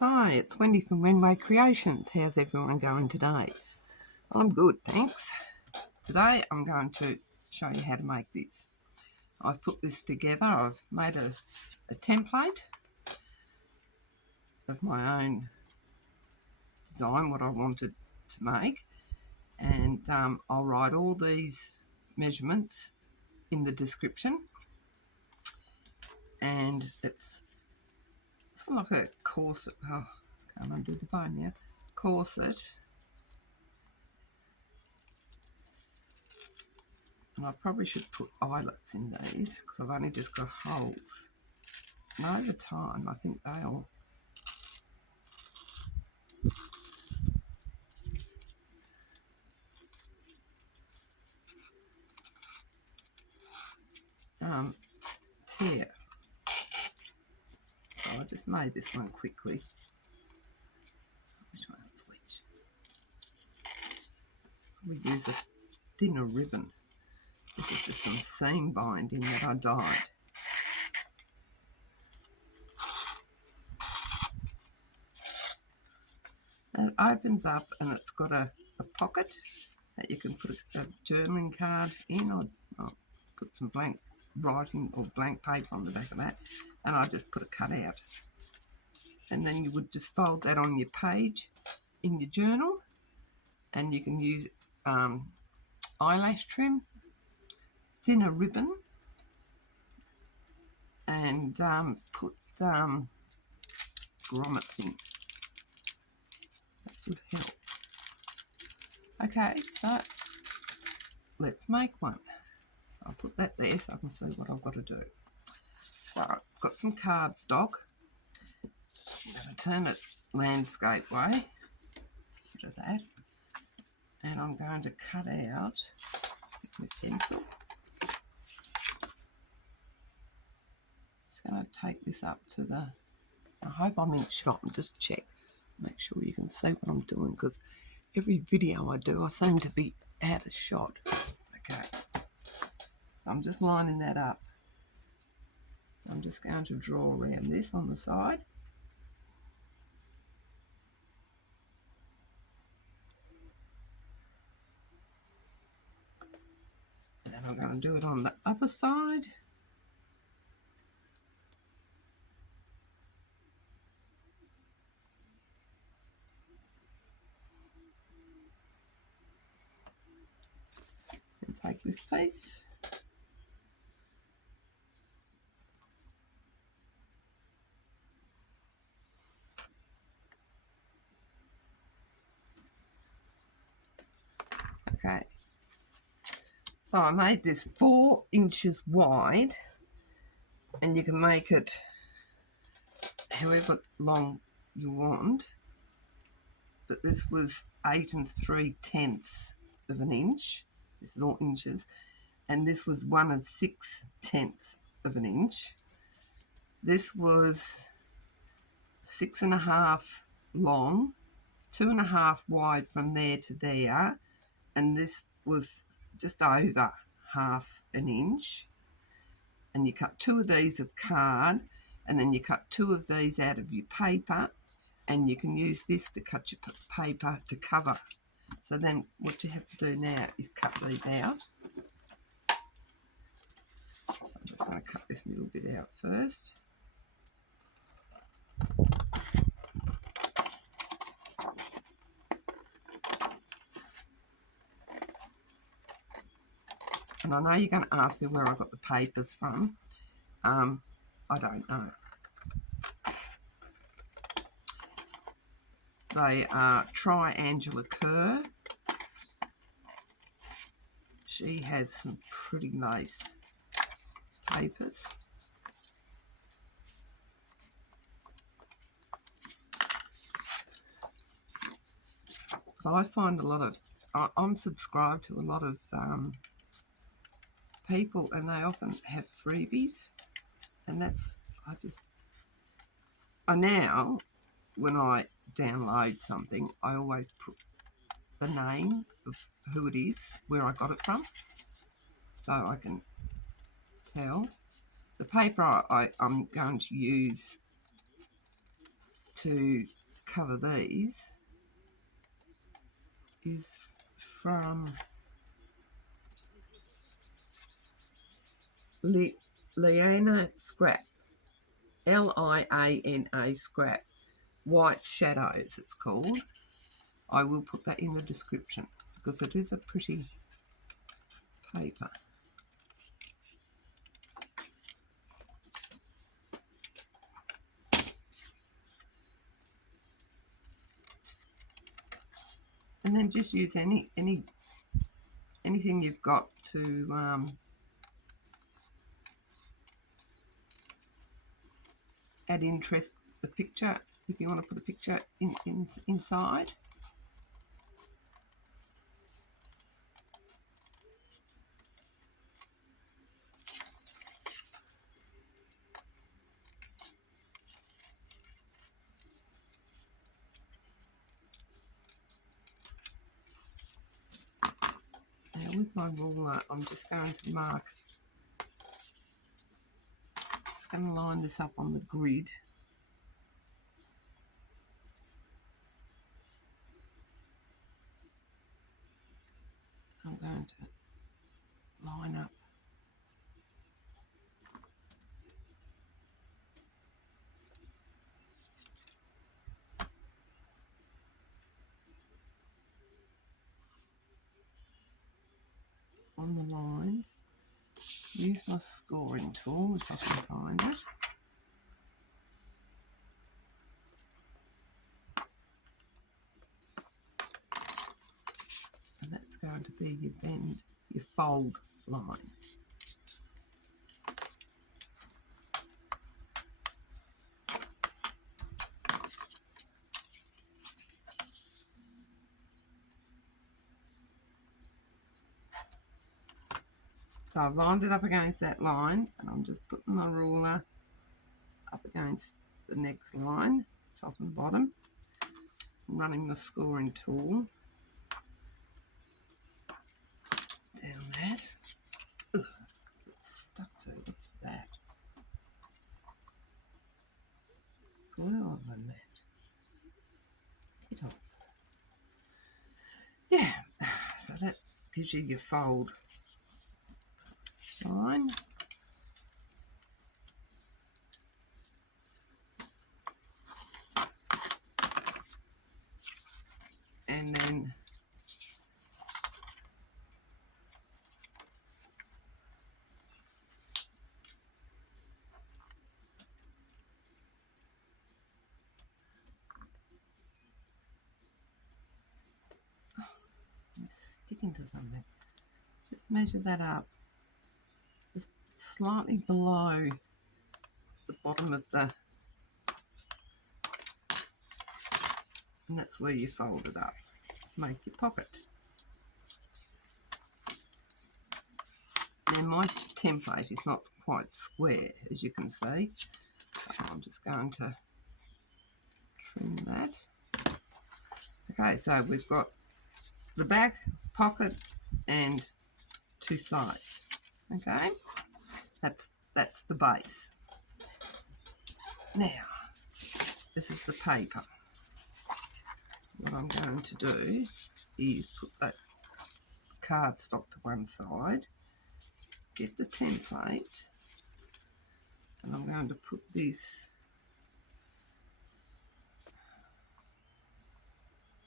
Hi, it's Wendy from Wenway Creations. How's everyone going today? I'm good, thanks. Today I'm going to show you how to make this. I've put this together. I've made a template of my own design, what I wanted to make, and I'll write all these measurements in the description. And it's sort of like a corset. Oh, can't undo the bow now. Corset. And I probably should put eyelets in these because I've only just got holes. And over time, I think they'll tear. So I just made this one quickly. Which one's which? We use a thinner ribbon. This is just some seam binding that I dyed. And it opens up and it's got a pocket that you can put a journaling card in, or put some blank writing or blank paper on the back of that, and I just put a cut out. And then you would just fold that on your page in your journal, and you can use eyelash trim, thinner ribbon, and put grommets in. That would help. Okay, so let's make one. I'll put that there so I can see what I've got to do. So I've got some cardstock. I'm going to turn it landscape way. Bit of that. And I'm going to cut out with my pencil. Just going to take this up to the, I hope I'm in shot and just check, make sure you can see what I'm doing, because every video I do I seem to be out of shot. Okay, I'm just lining that up. I'm just going to draw around this on the side. And then I'm going to do it on the other side. And take this piece. Okay, so I made this 4 inches wide, and you can make it however long you want, but this was 8 3/10 of an inch. This is all inches, and this was 1 6/10 of an inch. This was 6.5 long, 2.5 wide from there to there, and this was just over half an inch. And you cut 2 of these of card, and then you cut 2 of these out of your paper, and you can use this to cut your paper to cover. So then what you have to do now is cut these out. So I'm just going to cut this little bit out first. And I know you're going to ask me where I got the papers from. I don't know. They are Angela Kerr. She has some pretty nice papers. So I find a lot of, I'm subscribed to a lot of people, and they often have freebies, and that's, I now, when I download something, I always put the name of who it is, where I got it from, so I can tell. The paper I'm going to use to cover these is from Liana Scrap, Liana Scrap, White Shadows it's called. I will put that in the description because it is a pretty paper. And then just use anything you've got to add interest. A picture, if you want to put a picture inside. Now with my ruler, I'm just going to mark. Just going to line this up on the grid. I'm going to line up on the lines. Use my scoring tool if I can find it. And that's going to be your bend, your fold line. So I've lined it up against that line, and I'm just putting my ruler up against the next line, top and bottom, and running the scoring tool down that. Ugh, it's stuck to, what's that? Glue on the mat. Get off. Yeah, so that gives you your fold line. And then it's sticking to something. Just measure that up, just slightly below the bottom of the, and that's where you fold it up to make your pocket. Now my template is not quite square, as you can see, so I'm just going to trim that. Okay, so we've got the back, pocket, and two sides. Okay, that's the base. Now, this is the paper. What I'm going to do is put that cardstock to one side, get the template, and I'm going to put this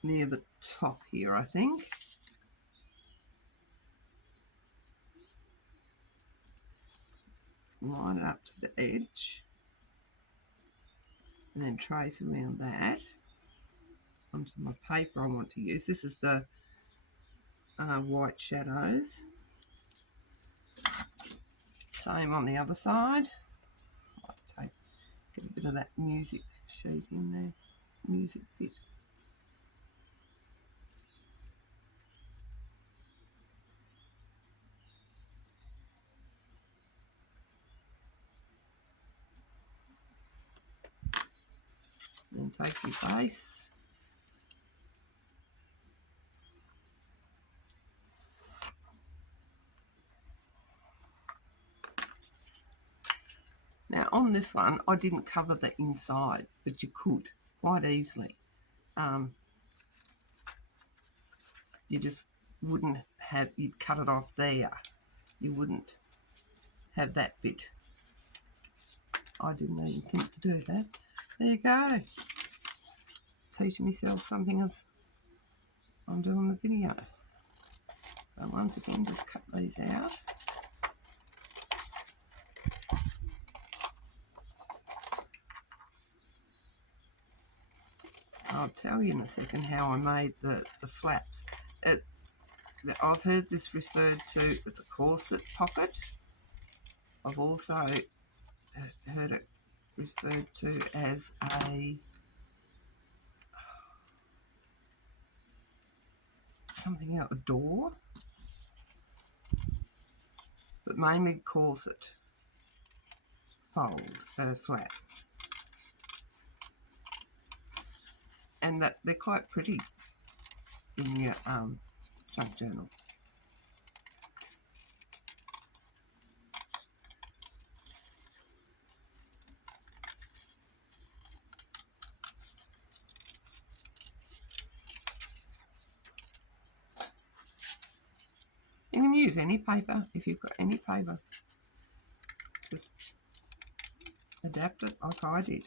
near the top here, I think. Line it up to the edge, and then trace around that onto my paper I want to use. This is the White Shadows. Same on the other side. Get a bit of that music sheet in there, music bit. Then take your base, now on this one I didn't cover the inside, but you could. quite easily. You just wouldn't have, you'd cut it off there. You wouldn't have that bit. I didn't even think to do that. There you go. Teaching myself something as I'm doing the video. So once again, just cut these out. I'll tell you in a second how I made the flaps. I've heard this referred to as a corset pocket. I've also heard it referred to as a something else, a door, but mainly corset fold, flap. And that they're quite pretty in your junk journal. You can use any paper if you've got any paper. Just adapt it like I did.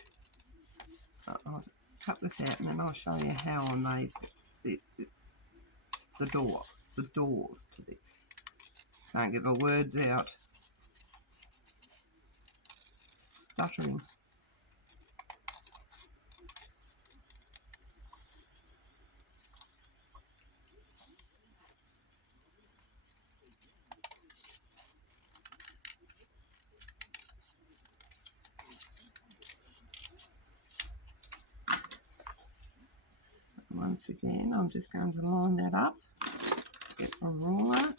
I'll cut this out and then I'll show you how I made the doors to this. Can't get my words out. Stuttering. Once again, I'm just going to line that up. Get my ruler.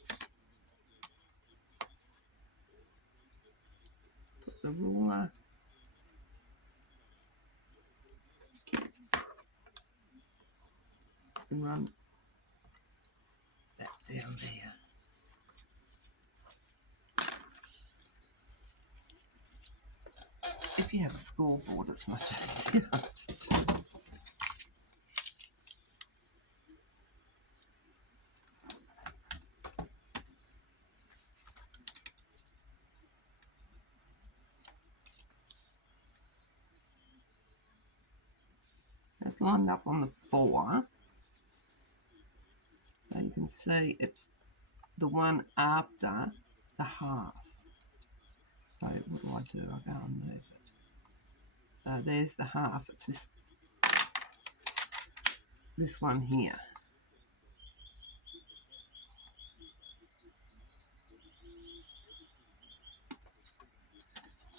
Put the ruler and run that down there. If you have a scoreboard, it's much easier to do. It's lined up on the 4. So you can see it's the one after the half. So what do? I go and move it. So there's the half. It's this one here.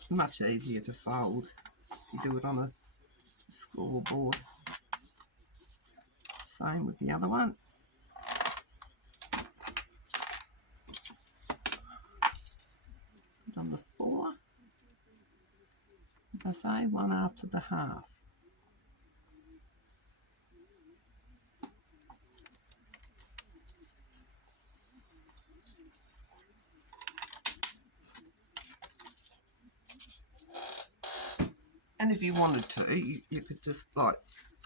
Much easier to fold. You do it on a scoreboard. Same with the other one. On the 4. As I say, one after the half. And if you wanted to, you could just like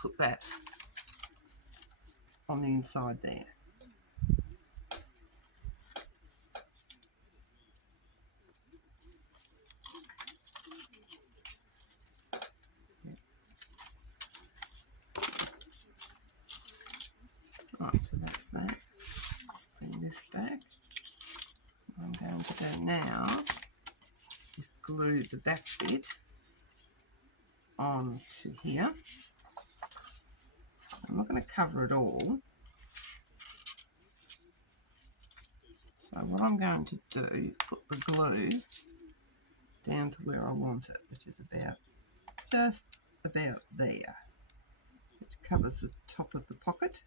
put that on the inside there. Right, so that's that. Bring this back. What I'm going to do now is glue the back bit onto here. I'm not going to cover it all. So what I'm going to do is put the glue down to where I want it, which is just about there, which covers the top of the pocket.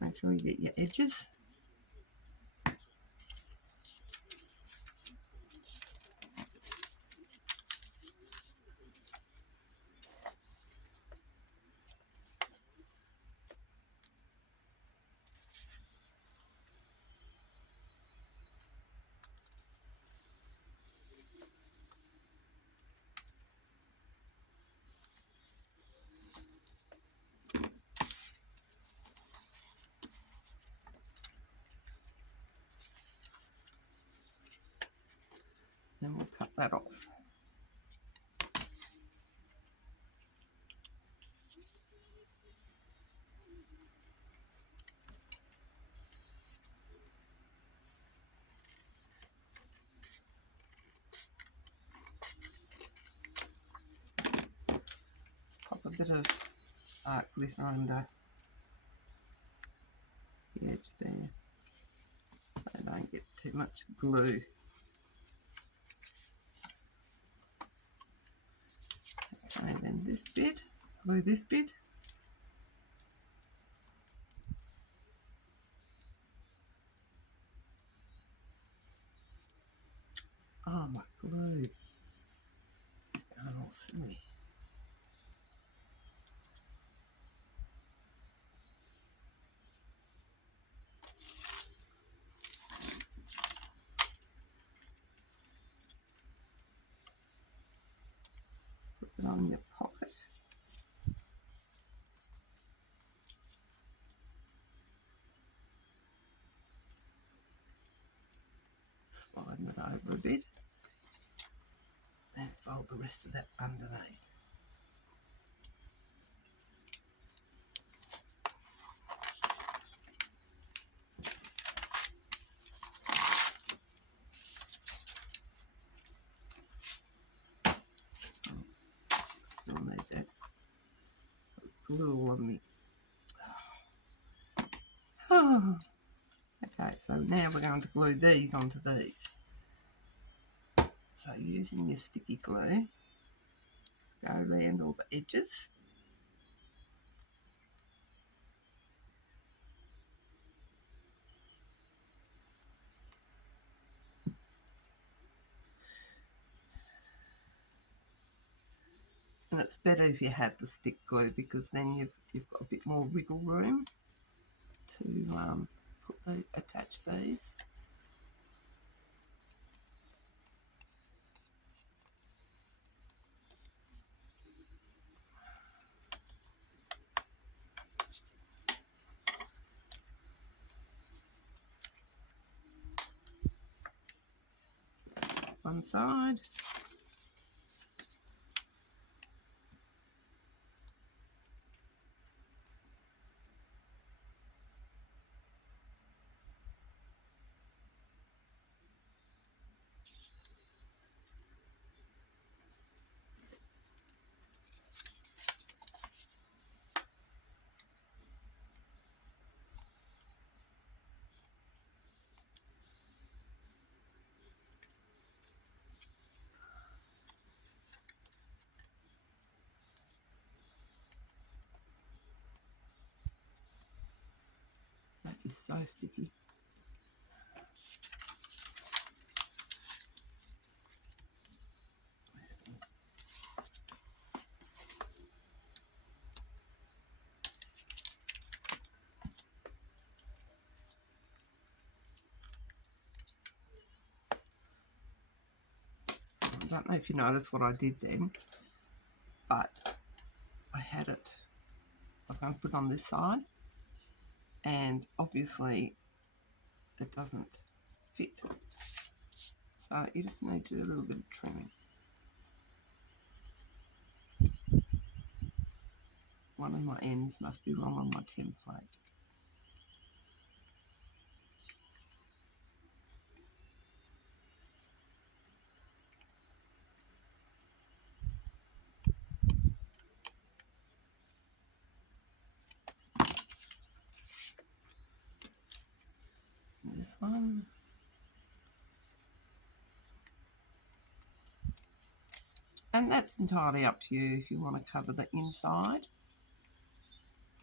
Make sure you get your edges. Then we'll cut that off. Pop a bit of art glitter under the edge there so I don't get too much glue. Okay, then this bit, glue this bit. Oh, my glue. It's going all silly. Put it on your pocket. Slide it over a bit. Then fold the rest of that underneath. Still need that glue on me. Oh. Okay, so now we're going to glue these onto these. So using your sticky glue, just go around all the edges. And it's better if you have the stick glue because then you've got a bit more wiggle room to attach these. One side. That is so sticky. I don't know if you noticed what I did then, but I had it, I was going to put it on this side, and obviously it doesn't fit. So you just need to do a little bit of trimming. One of my ends must be wrong on my template. This one. And that's entirely up to you if you want to cover the inside.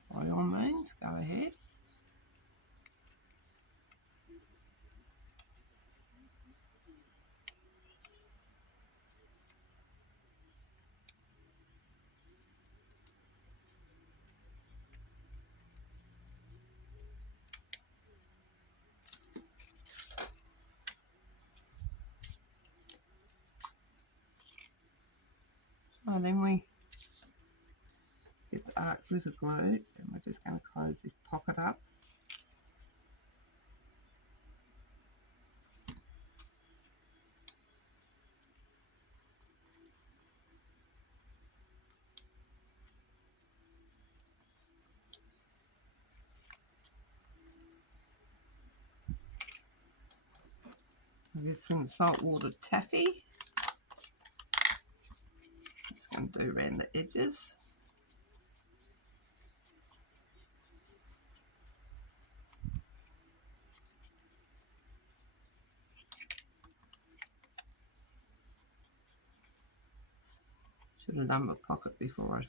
By all means, go ahead. And then we get the art glitter glue, and we're just going to close this pocket up. With some saltwater taffy. Just going to do around the edges. Should have done my pocket before I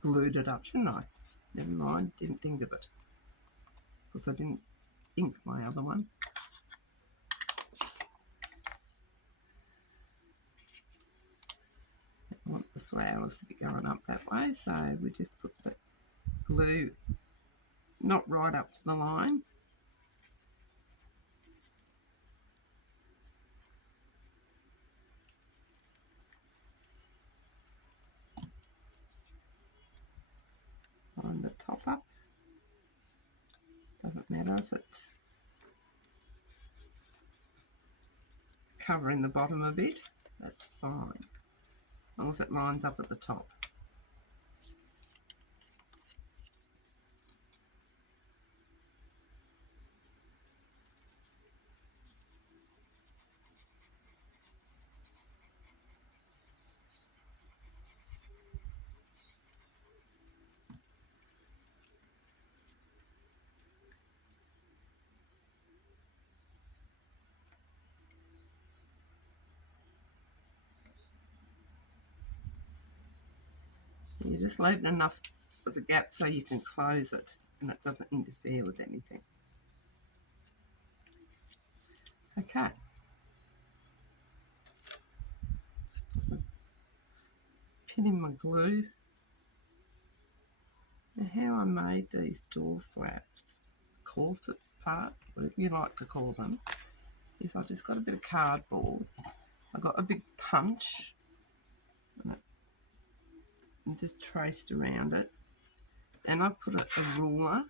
glued it up, shouldn't I? Never mind, didn't think of it. Because I didn't ink my other one. I want the flowers to be going up that way, so we just put the glue not right up to the line. Line the top up. Doesn't matter if it's covering the bottom a bit, that's fine, as long as it lines up at the top. You just leave enough of a gap so you can close it and it doesn't interfere with anything. Okay. Pinning my glue. Now how I made these door flaps, corset part, whatever you like to call them, is I just got a bit of cardboard. I got a big punch and just traced around it. Then I put a ruler,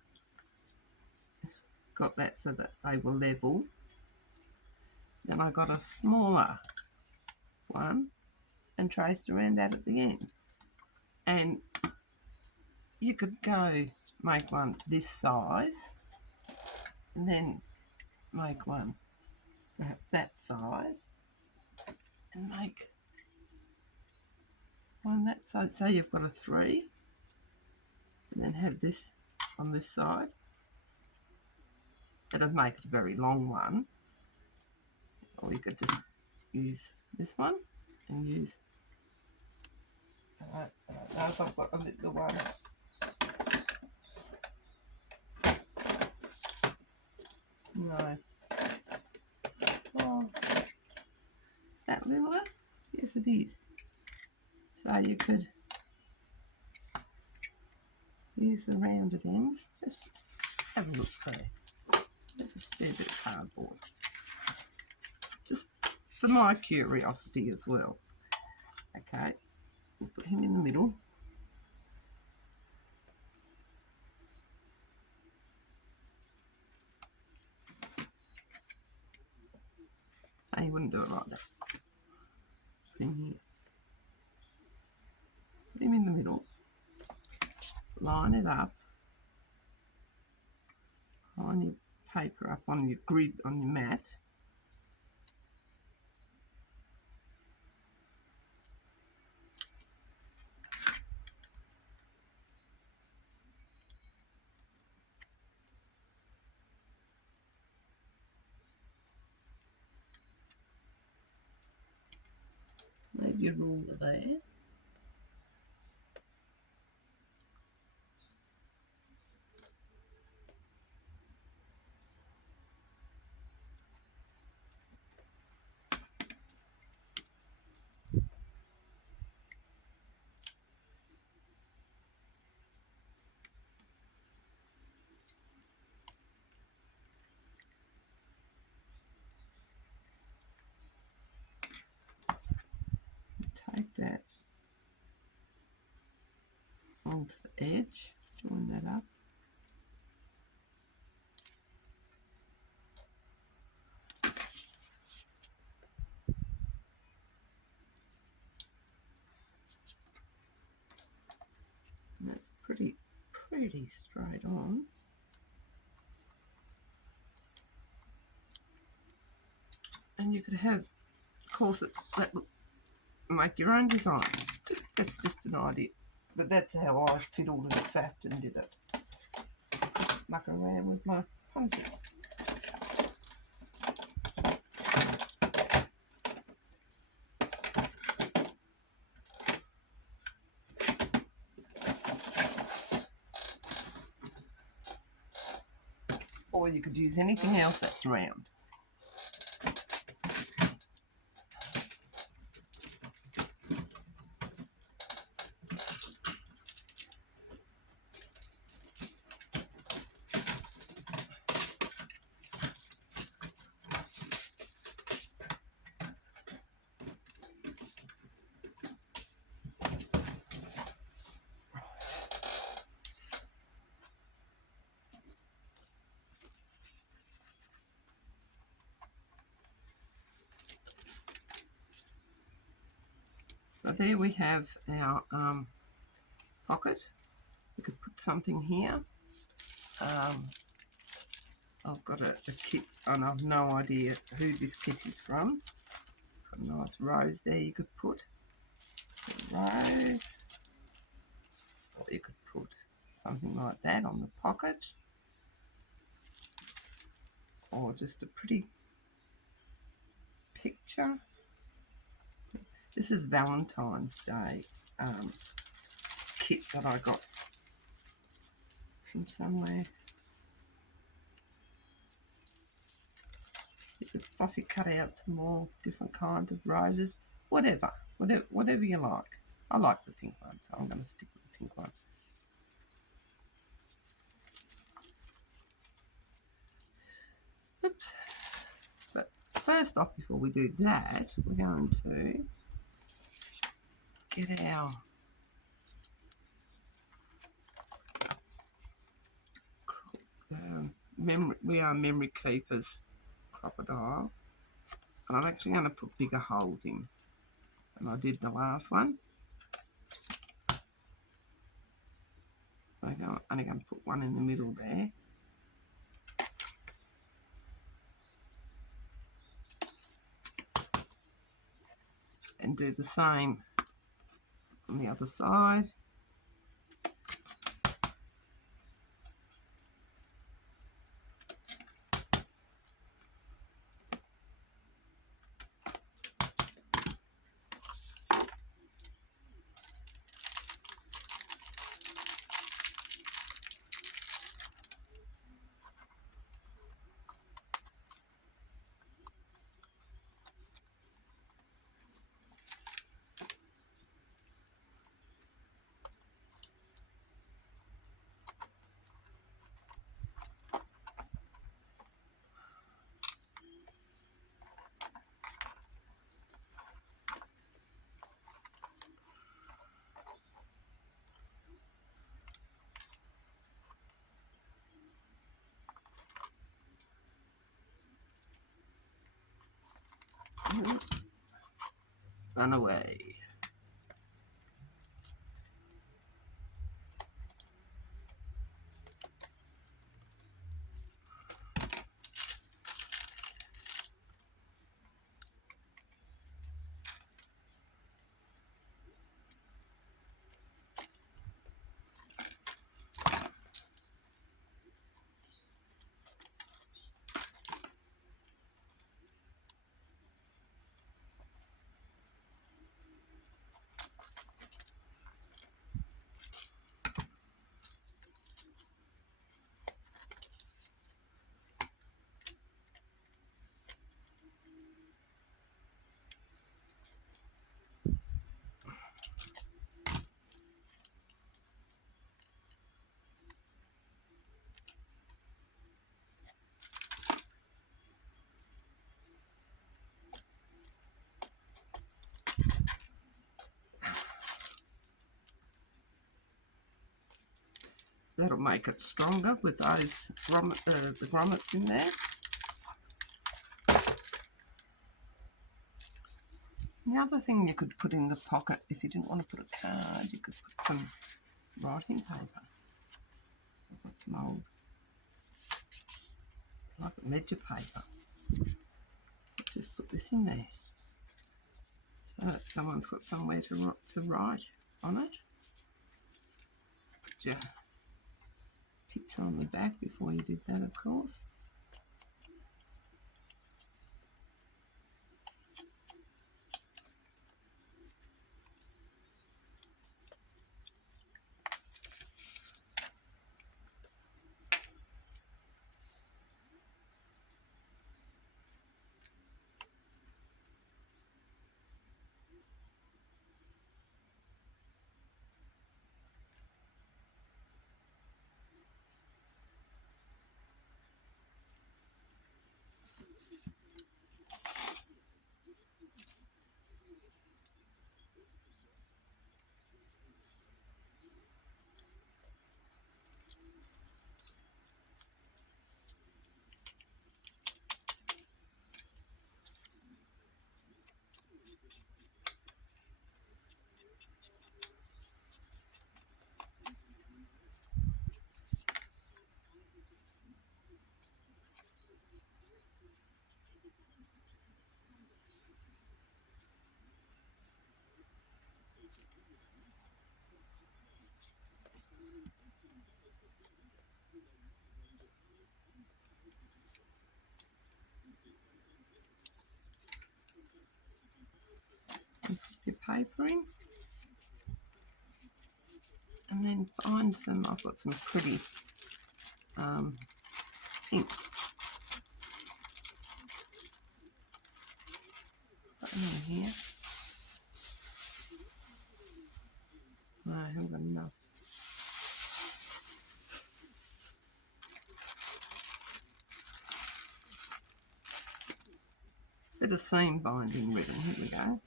got that so that they were level. Then I got a smaller one and traced around that at the end. And you could go make one this size and then make one perhaps that size and make one that size. So you've got a 3 and then have this on this side. That'd make it a very long one. Or you could just use this one and use, I don't know if I've got a little one. No. Oh, is that littler? Yes, it is. So you could use the rounded ends. Let's have a look. So there's a spare bit of cardboard. Just for my curiosity as well. Okay, we'll put him in the middle. No, you wouldn't do it like that. Put him here. Put him in the middle. Line it up. Line your paper up on your grid, on your mat. Leave your ruler there. Take that onto the edge, join that up. And that's pretty straight on. And you could have corset that look, make your own design. That's just an idea. But that's how I fiddled and faffed and did it. Mucking around with my punches. Or you could use anything else that's round. So there we have our pocket. You could put something here. I've got a kit and I've no idea who this kit is from. It's got a nice rose there you could put. A rose. Or you could put something like that on the pocket. Or just a pretty picture. This is Valentine's Day kit that I got from somewhere. You could fussy cut out some more different kinds of roses. Whatever you like. I like the pink one, so I'm going to stick with the pink one. Oops. But first off, before we do that, we're going to get our We Are Memory Keepers crocodile, and I'm actually going to put bigger holes in than I did the last one. I'm only going to put one in the middle there. And do the same on the other side. Run away. That'll make it stronger with those the grommets in there. The other thing you could put in the pocket, if you didn't want to put a card, you could put some writing paper. I've got some old, like ledger paper. just put this in there so that someone's got somewhere to write on it. Put your picture on the back before you did that, of course. Your paper in, and then find some. I've got some pretty pink. Put them in here. No, I haven't got enough. Bit of seam binding ribbon. Here we go.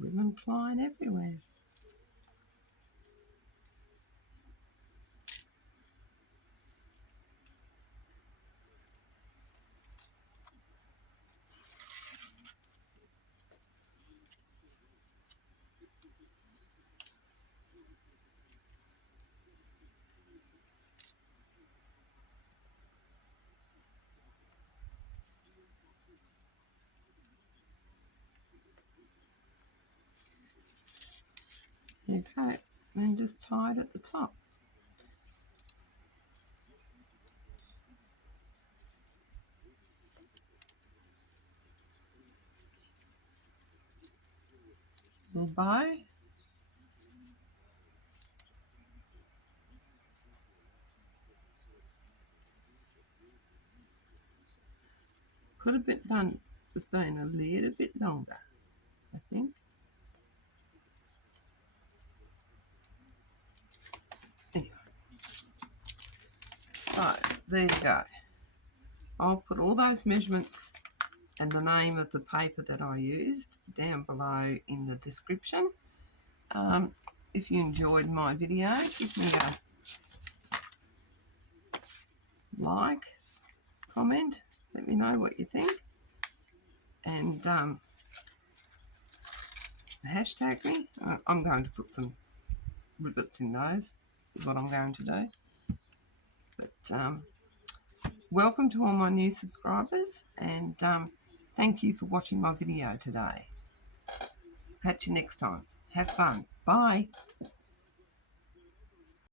Ribbon flying everywhere. Okay, then just tie it at the top. Little bow. Could have been done with being a little bit longer, I think. Anyway, so there you go. I'll put all those measurements and the name of the paper that I used down below in the description. If you enjoyed my video, give me a like, comment, let me know what you think, and hashtag me. I'm going to put some rivets in those, is what I'm going to do. But welcome to all my new subscribers, and thank you for watching my video today. Catch you next time. Have fun. Bye.